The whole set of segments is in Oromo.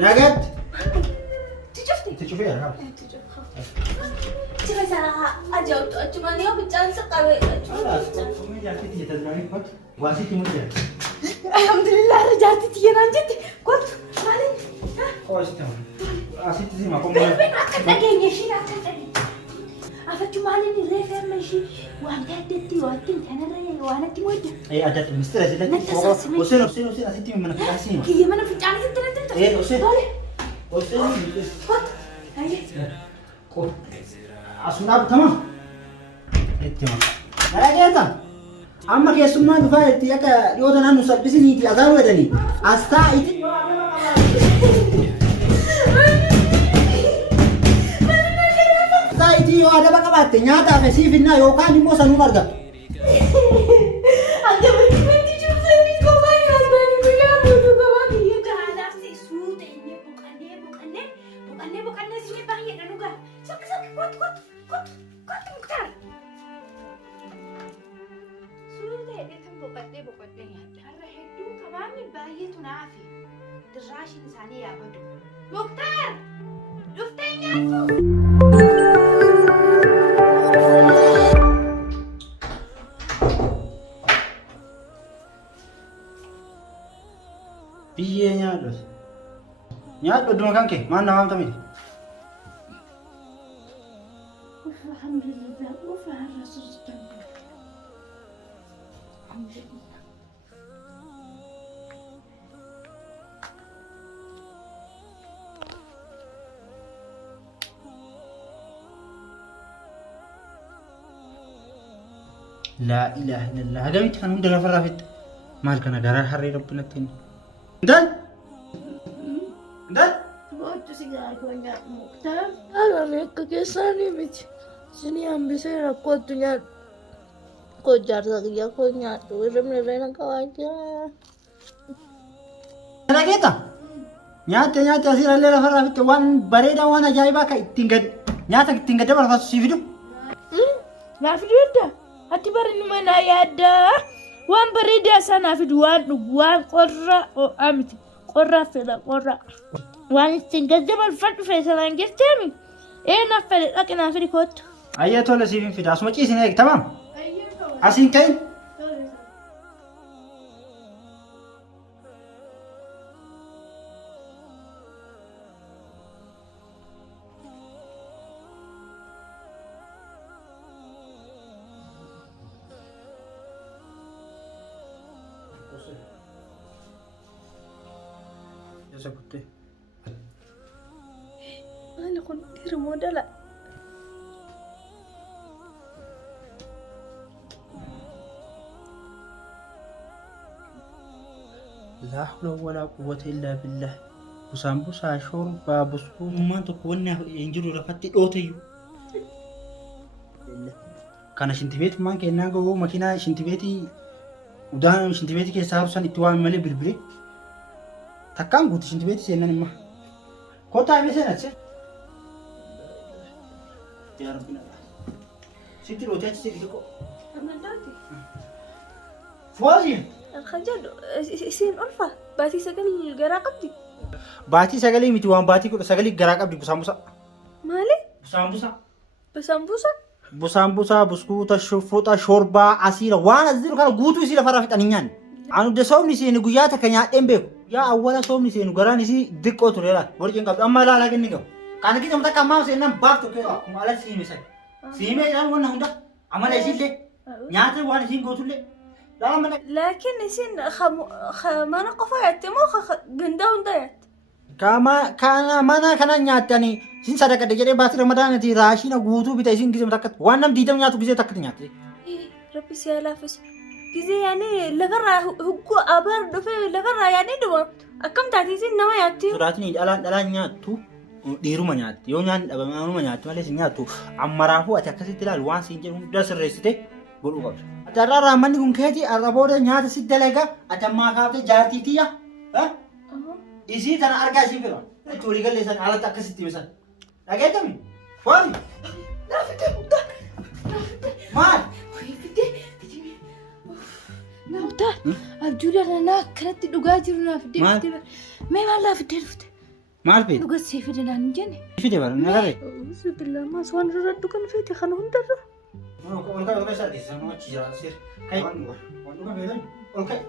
نقد تشوفي يا رب بس أجاوب أجمعني يوم بتجلس قوي خلاص أمي جاتي تيجي تزرعني فت واسيتي مجد الحمد لله رجعت تيجي أنا جد قلت مالي كويس تمام اسيتي زي ما قوم بين أكتر يا شيء أكتر أفتش مالي نريف ماشي وأنت هدتي وأنت أنا رأي وأنا تموت اي اجت مستر زلت وسين اسيتي من الكاسين هي من في جاني تنتظر ايه وسين خد هاي خد اسمع تمام تمام لا جاتا اما كيسمع دفايت ياك يودنا نسبسني تي ازار ودني استايت استايت يو هذا بقى بات نياتا فسي فينا يو كان مو سنو مرغا انت بنتي شوفني كمان يا زلمه بلا بودو كمان هي تعال نفسي سود اني بقني سني باهي نوغا سك كوت مختار سود هديتم بقني هذا هدو كمان باهي تنافي دراش انساني يا بدو مختار دفتين biye nyaado dum kanke man nawam tamit الحمد لله وفعل رسول الله الحمد لله لا اله الا الله هذا ميت كان مدلا فرافت مال كان دار حري ربنا تين دل قلت سيجارك ويا مختار أنا ميك كيساني بيت سني أم بيسير قلت نيا قلت جارك يا قلت نيا تورم لنا كواجا انا كيتا nyaata asirallee lafarraa fitte waan bareedaa waan ajaa'ibaa kan ittiin gad nyaata ittiin gad dabarfatu si fidu naa fidu yadda ati barinuma naa yaadda waan bareedaa isaa naa fidu waan dhugu waan qorra miti qorra fedha qorra waan ittiin gad dabarfadhu feesanaan jirteemi naaf fedhe dhaqi naa fidi kootu ayyee tola siifin fida asuma ciisin eegi tamaam asiin ka'in Esa kutte. Ana kun dirmo dala. لا حول ولا قوة إلا بالله. بسامبوسا شوربا بسكوت ما تكون ينجرو رفتي أوتيو. كان شنتبيت ما كنا جو ماكينة شنتبيتي ودان شنتبيتي كيسار سان إتوان ملي بربري. تكان قلت شنتبيتي سينان ما. كوتا ميسنا سه. يا ربنا. سيتي روتي سيتي كو. أنا دادي. فوزي. الخجل سين ألفا باتي سجل جراقبتي. باتي سجلي متوان باتي كل سجلي جراقبتي بسامبوسا. مالي؟ بسامبوسا. بسامبوسا بسكوتا شوفوتا شوربا عصيرة وانا زيرو كانوا قوتوا يصير فرافت أنيان. أنا بدي سوم نسي نقولياتا كنيا إمبيو. يا أولا سوم نسي نقولان نسي دكتور تريلا. ورجين قبل أما لا لكن نيجو. كان كده متى كمان سينام بارتو كده. مالا سيمي ساي. سيمي يعني وانا هندا. أما لا يصير ليه. نياتا وانا سين قوتوا ليه. لا ما لكن نسين ما نقفيت مو جندون ديت. كان mana nyaatani sin sadaka dejere baati ramadan ti rashina guutu bita isin gize matakat wanam didam nyaatu gize takkat nyaati rabbi siyalafis gize yani lagarra hukku abar dofe lagarra yani do akam taati sin nama yaatti suratni dalan nyaatu dhiiruma nyaatti yoo nyaan dhabama nyaatti malee sin nyaatu ammarafu ati akkasitti ilaal waan sin jedhu hunda sirreessite godhuu qabda atarra manni kun keeti arrabooda nyaata si dalaga atammaa kaafte jaartiitiya isi tana argaa isin fira turi galle san ala takkasitti misan dhageetami waan nafite maal fite namta abjuudha na kanatti dhugaa jiru nafite mee maal laafite dhufte maal feete? Dhuga si fidinaan hin jenne. Fide bara nagarre. Bismillah mas waan irratti kan fite kan hundarra. Ol kai isaati sama achi jira sir. Kai waan dhuga feetan ol kai.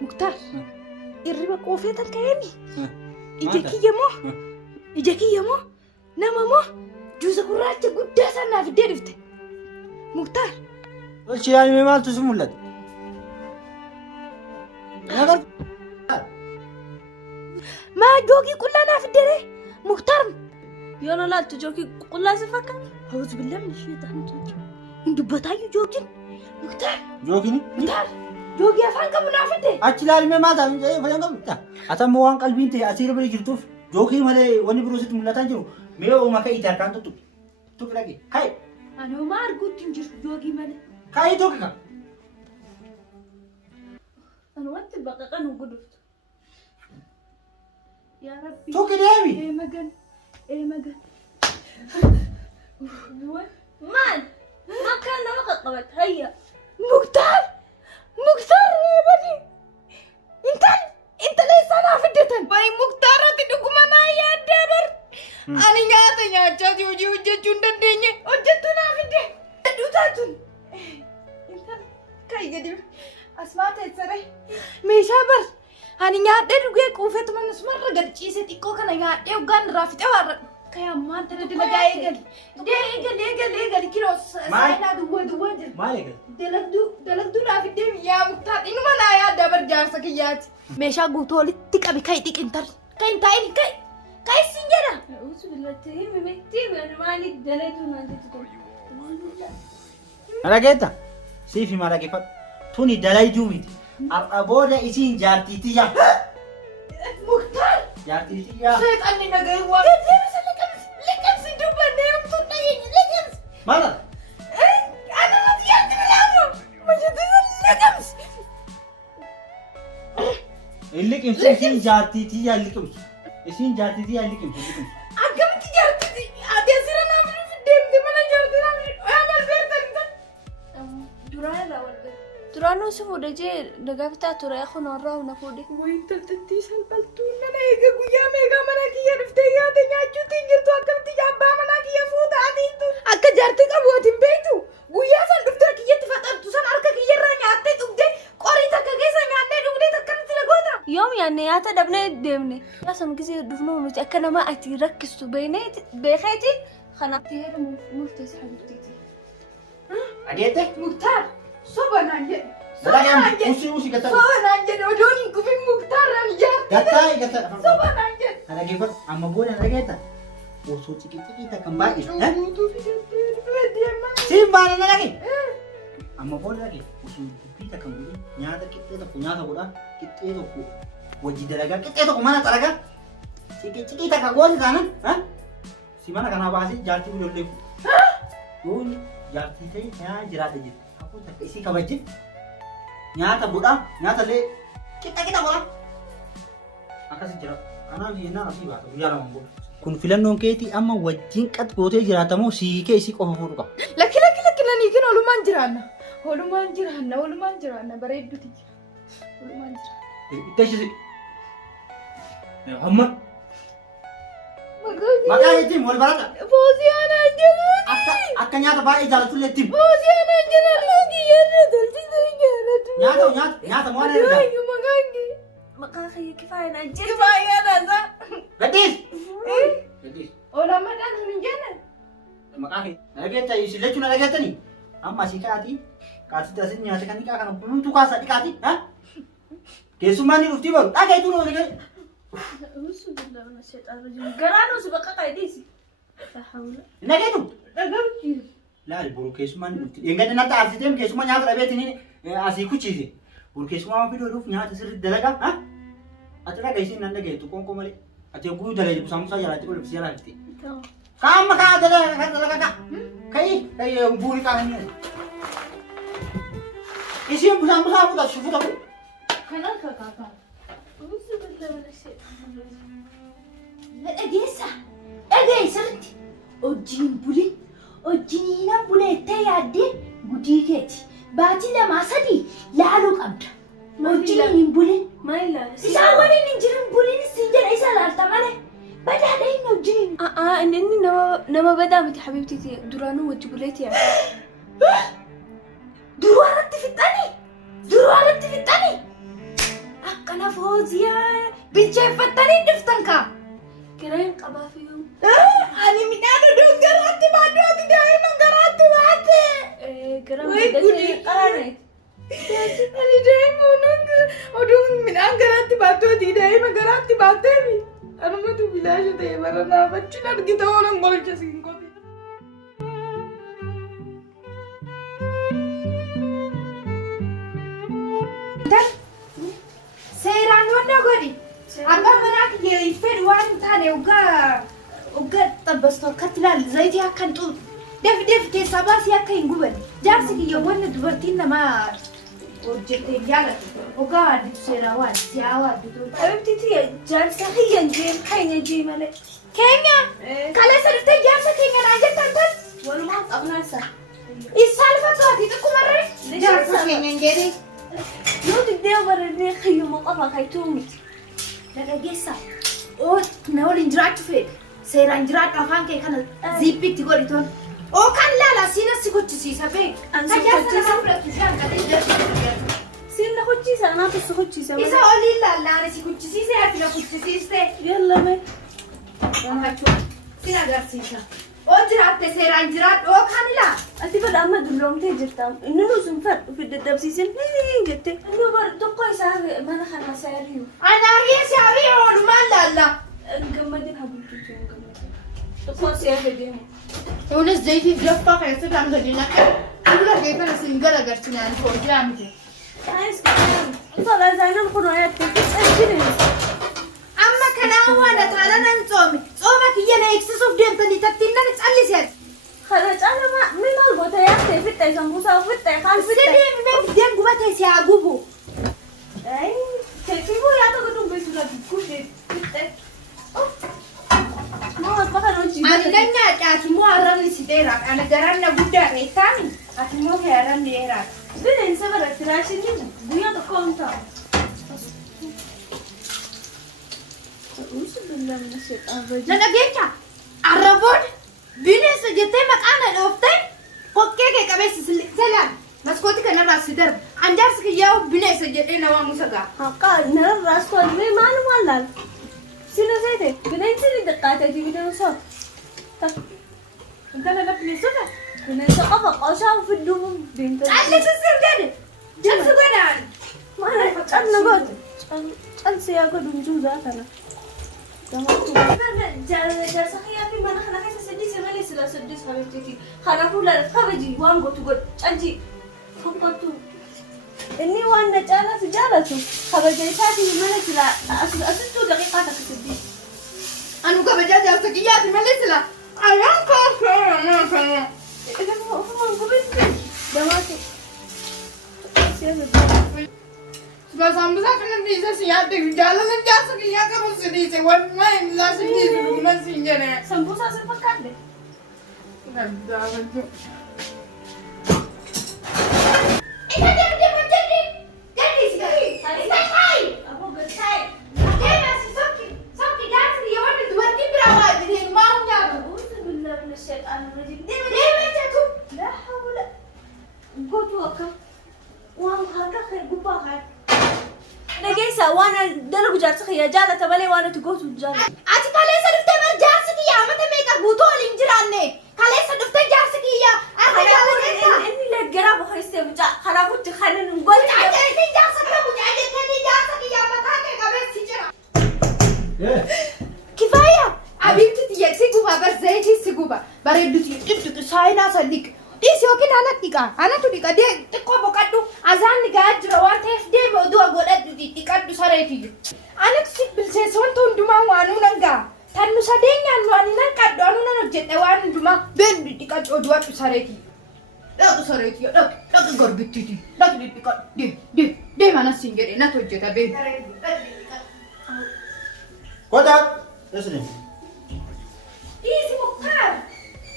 Muktar. Irriba qoofeetan ka'eemi. Ija kiyya moo nama moo juusa gurraacha guddaa sanaa fiddee dhufte. Muktar. Olchi yaani maaltu si mul'ata? Maa jookii qullaa naa fiddee Muktar. Yoo na laaltu jookii qullaa si fakkaata? Hawwaasa billaan ishee ta'an hin dubbataayyuu jookiin. Muktar. Jookiin? Muktar. Jookii afaan qabu naa fiddee. Achi ilaalimee maal ta'an fayyaan qabu? Atammoo waan qalbiin ta'e asii bira jirtuuf jookii malee wanni biroo sitti mul'ataa jiru mee uuma ka'ii harkaan tuttu. Tukki dhaqee kai. Ani homaa arguutti hin jiru jookii malee. Kai tokko kan. Ani wanti bakka kan guduftu. Yaa Rabbi. Tokki deemi. Magan. Maal? Makkaan nama qaqqabat hayya. Muktar eebadi. Intala isaanaa fiddatan. Baay'ee Muktaarratti dhuguma naa yaaddaa bar. Ani nyaata nyaachaa hojii hojjechuu hin dandeenye. Hojjettuu naa fidde. Dhuutaatun. Kai gadi asmaa teessare. Meeshaa bar. Ani nyaadhee dhugee quufeetuma nasumarra gad ciise xiqqoo kana nyaadhee hoggaan irraa fixee waarradhu. Kai ammaan tana dalagaa eegali. Eegali kiloo saayinaa duwwaa jira. Maal eegali? Dalagduu naa fiddee yaa Muktaar inuma naa yaaddaa bar jaarsa kiyyaati. Meeshaa guutuu walitti qabi kai xiqintar. Kai hin taa'in kai siin jedha. Usu billatti himi maali daleetu naan jettu. Malageetta siifi malageeffadhu. Tuni dalayduu miti. Har'a booda isiin jaartiitii yaa. Muktaar. Jaartiitii yaa. Seexanni nagayin waa. Liqimsi dubbanne hamtuun dhageenya liqimsi. Maala? Anamatti yaaddi bilaamu. Mayyatu liqimsi. Liqimsi isiin jaartiitii yaa liqimsu. Isiin jaartiitii yaa liqimsu. Akkamitti jaartiitii? Ati asirra naaf deemte mana jaartii naaf maal beertanii tan? Duraan irraa wal gahe. Duraanuu si fuudhee jee dagaafitaa ture kun warraa humna fuudhee. Wayin taltattii salphaltuun mana eega guyyaa meeqaa mana kiyya dhuftee yaada nyaachuutti hin jirtu akkamitti jaabbaa mana kiyya fuutaa atiitu. Akka jaartii qabu ati hin beektu. Guyyaa san dhuftee kiyyatti faxartu san harka kiyyarraa nyaattee dhugdee qorii takka keessa nyaannee dhugdee takkanitti lagoota. Yoom yaanne nyaata dhabnee deemne. Yaasan gisee dhufnuu nuti akka nama ati rakkistu beekeeti kanaatti heerumu murteessa hajjirtiiti. Adeette? Muktaar soba naan jedhe. Usi gataa. Soba naan jedhe odoon hin kufin Muktaar naan jaartii. Gataa. Soba naan jedhe. Dhageeffadhu amma booda dhageetta. Osoo xiqixiqii takkan baay'ee. Guutuu fidattee deemaa. Siin baana na dhage. Amma booda dhage. Osoo dubbii takkan godhin nyaata qixxee tokko nyaata godhaa. Qixxee tokko wajji dalagaa. Qixxee tokko mana xaragaa. Xiqixiqii takka gooti taanan. Si mana kanaa baasee jaartii bilollee fuudha. Yooni jaartii ta'e nyaa jiraata jirti. Akkuma takka isii kabajje nyaata godhaa. Nyaata illee qixa godhaa. Akkasi jira. Kanaaf yennaan asii baata guyyaa lama booda. Kun filannoon keetii amma wajjin qat gootee jiraatamoo siikee isii qofa fuudhu qaba. Lakki naniikin olumaan jiraanna. Olumaan jiraanna bareedduuti jira. Olumaan jiraanna. Itti ashisi. Amma. Maqaan ittiin wal barata. Foosiyaanaa jira. Akka nyaata baay'ee jaalatullee ittiin. Foosiyaanaa jira. Lagiyyarra tolchisee jaalatu. Nyaata waan irra jaalatu. Maqaan kee. Maqaa kiyya kifaayanaa jira. Kifaayanaa. Gadhiis. Olamadhaan hin jenne. Maqaa kee dhageetta isillachuun dhageettanii amma asii ka'aatii kaasitti asitti nyaata kan dhiqaa kana buluutu kaasa dhiqaatii keessummaan ni dhuftii baru dhageetuu nama dhagee. Usu billaa seexaara jiru. Garaan usu bakka qaydhiisi. Dhageetu. Dhagamti. Laali boru keessummaan ni dhufti. Eeggadde natti aarsitee keessummaa nyaata dhabeetiin asii kuchiise. Boru keessummaa fidoo dhuuf nyaata sirriitti dalagaa. Ati dhageessiin nan dhageettu qoonqoo malee. Ati guyyu dalagaa busaamusaa jalaatti qolfisee jala fitte. Kamu kah dalaga kak, kai buri kah ni. Isi yang besar bukan sebut aku. Kanan kakak. Usu billaa seexaara. Dhagee sirriitti hojiin buli hojiin buleettee yaaddee gudii keeti baatii lamaa sadii laaluu qabda. Wajjin hin bulin. Maila. Isa waliin hin jirin bulin siin jedha isa laalta malee. Badaadha inni wajjin. Inni nama badaa miti habiibti duraanuu wajji buleeti yaa. Duruwaarratti fixxanii. Duruwaarratti fixxanii. Akkana Fooziyaa bilcheeffattanii dhuftan kaa. Kireen qabaafiyyuu. Ani midhaan oduun garaatti baaduu ati daa'ima garaatti baate. Kireen badatee qaraane. Ani daa'ima oduun midhaan garaatti baattuu ati daa'ima garaatti baateemi. Anumatu bilaasha ta'e bara naafachuun argita oolan qoricha siin qote. Seeraan wanna godhi. Abbaan manaa kiyya fedhu waan taane hoggaa xabbastu akkatti ilaalle zayitii akka hin xuuxu. Daf keessaa baasii akka hin gubanne. Jaarsi kiyya wanna dubartiin namaa hojjettee hin jaalatu. Hoggaa waadditu seeraa waan siyaa waadditu. Habiibti jaarsa kiyyan jeen keenya jee malee. Keenya kaleessa dhuftee jaarsa keenya naan jettan tan. Walumaa qabnaasa. Isaalfatu ati xiqqoomarree jaarsa keenya hin jedhee. Yoo diddee bareedee kiyyuma qofa kaytuu miti. Dargaggeessa na waliin jiraachuu fedhe seeraan jiraadhu afaan kee kana ziippiitti godhitoon kan laala siina si gochisiisa beeku. Siina gochisiisa anaatu si gochisiisa. Isa oliin laallaan si gochisiise ati na gochisiiste. Yallame. Sin agarsiisa. Jiraatte seeraan jiraadhu kan ilaa. Ati bada amma dulloomtee jirta. Inni nu sun fadhu fi dadhabsiisin jette. Inni bara tokko isaa mana kana saariyu. Anaariyee saarii oolumaan laalla. Gammadin habiibtu jiru gammadin. Tokko siyaa deemu. Yoonis zayitii jaffaa keessatti hanga dinaqe. Dura kee kana sin garagarsinaan foojaa miti. Saayis kanaan. Tola zaanan kun ayaatti fixachiin. Amma kanaa waan taalanan Sooma kiyya na eegsisuuf deemtanii tattiin nan callisee. Kana caalama mi maal goota yaattee fixee sambuusaa fixee kaan fixee. Sidii mee biddeen gubatee si haa gubu. Teessifuu yaa ta'u dumbeessu na guddee fixee. Maa bakka hojii. Ani nan nyaadha ati immoo arrabni si dheeraadha. Ana garaan na guddaa dheettaani ati immoo kee arrabni dheeraadha. Bineensa baratti raashinni guyyaa tokko hin ta'u. Nana geecha arraboon bineensa jettee maqaan dhooftee kokkee kee qabeessi silliqselaan maskootii kanarraa si darba. Anjaarsi kiyyaa bineensa jedhee na waamu sagaa. Haqa narraas tolmee maalumaan laal. Sina seete bineensi ni xiqqaatee fi bineensa. Intala na bineensota. Bineensa qofa qoshaa fidduu deemte. Callisi sirgade. Jalsi godhaan. Maal calli goote. Calsi yaa godhu juuzaa kana. Jaarsa kiyyaa fi mana kana keessa saddeet malee sila saddeet habeetti. Kanaafuu laala kabaji waan gootu godhu calji fokkottu. Inni waan na caalaa si jaalatu kabaja isaatii malee sila asittuu daqiiqaa takka saddeet. Anu kabajaa jaarsa kiyyaati malee sila ayaan kaafee. Ofumaan gubetti damaatu. Sambusa kana dhiise si yaadde jaalala jaarsa kiyyaa qabu si dhiise wanna hin laasin dhiise dhuguma si hin jedhe. Sambusaa si fakkaadde. Ita deema jedhi gadhiisi isa kaayi. Aboo gadhaayi. Deema si sokki jaarsa kiyya wanni dubartii biraa waa jedheen maa hin nyaatu. Bismillah min ashaytaan rajim. Deema jetu. La hawla. Gootu akkam. Waan harka kee gubbaa kaa. Dhageessa waan dalagu jaarsa kiyya jaalata malee waan ati gootu jaalata. Ati kaleessa dhuftee bar jaarsi kiyya amata meeqa guutuu waliin jiraanne. Kaleessa dhuftee jaarsi kiyya akka jaallatetta. Inni leggeraa bohaistee mucaa kanaafutti kanin gocha. Mucaa jaarsa kiyya mucaa jettanii jaarsa kiyya mataa kee qabeessi jira. Kifaaya abibti tiyya si guba bar zayitii si guba bareedduti dhibdu saayinaa salliq. Dhiisi yookiin ana dhiqa anatu dhiqa xiqqoo boqadhu azaan gahaa jira waan ta'eef deeme oduu godhadhu dhiqadhu sareetii. Anatu si bilcheessa wanta hundumaa waanuu nan gaha. Tannu sadeenyaan waan nan qadhu anuu nan hojjedhe waan hundumaa beelli dhiqadhu oduu adhu sareetii. Dhaqu sareetii dhaqu garbittiiti dhaqu dhiqadhu deema anas hin jedhe natu hojjeta beelli. Kodaa. Eesni. Dhiisi muktaar.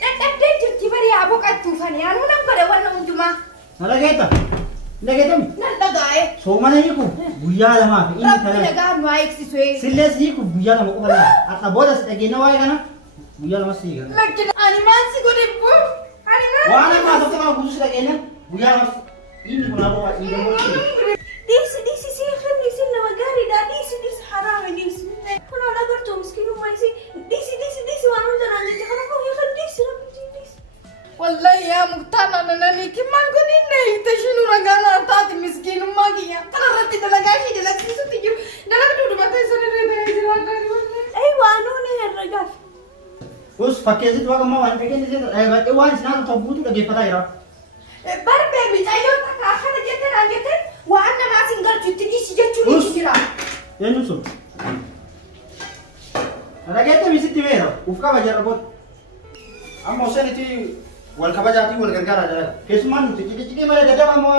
Dadhabdee jirti bari haa boqattuufani anuu nan godhe waan hundumaa. Nalageta. Nalageta mi? Nalagaye. Soomana hiiku guyyaa lamaa fi inni Rabbi kana nagaa nu haa eegsisee. sillees hiiku guyyaa lama qofa laa. Akka boodas dhageenya waa'ee kana guyyaa lama sii gala. Lakkina ani maal si godhe boo? Ani maal? Waan akka asofta kana guutus dhageenya guyyaa lama inni kun aboo dhiigamoo. ديسي سي خلني سنة وقاري دا ديسي حرام ديسي كنا نقرتو مسكين وما يسي ديسي وانا ودنا عندي خلاص هو يخل ديسي والله يا مختار انا نانيكي ما نقول اني تشنو رجانا تاتي مسكين وما جيا ترى رتي دلقاشي دلقاشي ستيجي دلقتو ما تيسر ريدا ايوه انوني الرجال Us fakkeessitu waaqa ammaa waan dhageenye jedhu waan isin haala tobbuutu dhaggeeffataa jira. Barbe micaayoo takka akkana jettee raangettee waan namaa sin galchu itti dhiisi jechuun itti jira. Eenyu sun? Dhageette misitti beera uf qaba jarra booda. Amma osoo itti wal kabajaatii wal gargaaraa jira. Keessumaan nuti cidhi malee dadhaba ammoo.